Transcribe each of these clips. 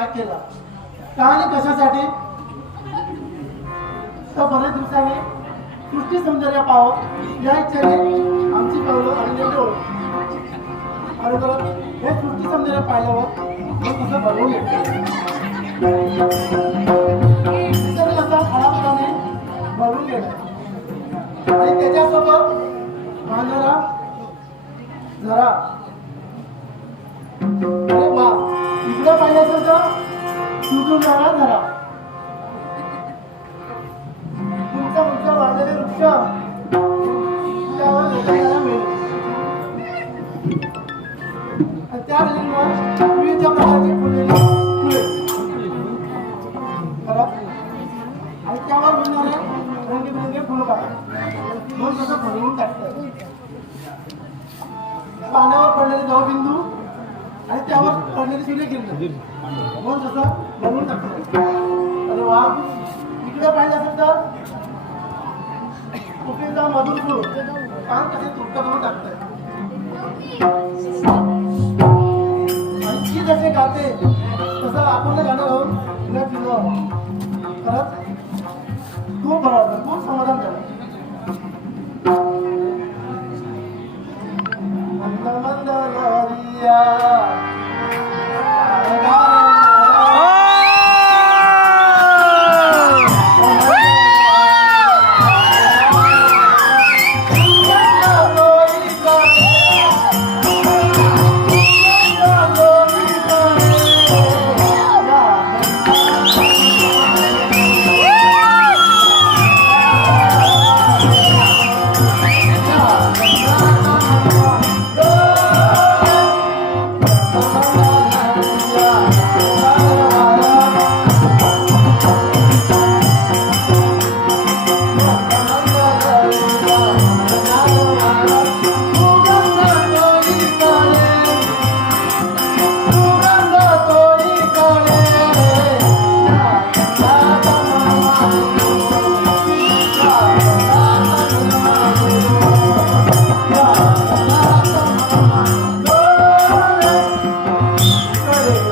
त्याग केला का आणि कशासाठी? तर बऱ्याच दिवसांनी सृष्टी सौंदर्य पाहावं या इच्छेने आमची कौलं आणि नेमके होती. बरोबर हे सृष्टी सौंदर्य पाहिल्यावर मग कसं बघून येते निसर्गाचा खराबपणे बघून गेला आणि त्याच्यासोबत मांजरा जरा अरे वा इकडे पाहिजे असेल तर सुटून जाणार जरा तुमचा तुमचा वाढलेले वृक्ष त्यावर लोकांना मिळेल आणि त्या गलींवर विविध प्रकारची फुलेली फुले आणि त्यावर मिळणारे रंगीबेरंगी फुलं मग तसं फुलवून टाकतं. पाण्यावर पडलेले दवबिंदू आणि त्यावर पडलेली सूर्यकिरण मग तसं बनवून टाकतं. अरे वा इकडे पाहिजे असेल तर कुठेचा मधुर सूर कान कसे तुटत करून टाकतंय आणखी जसे गाते तसं आपण गाणं गाऊन तुला फिरवा खरंच खूप बरं वाटलं, खूप समाधान झालं. मंद मंद लहरिया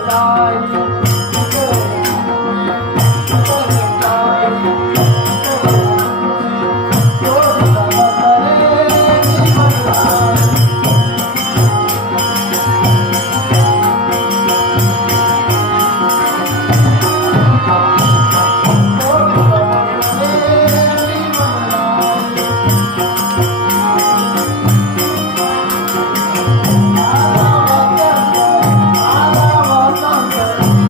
Bye.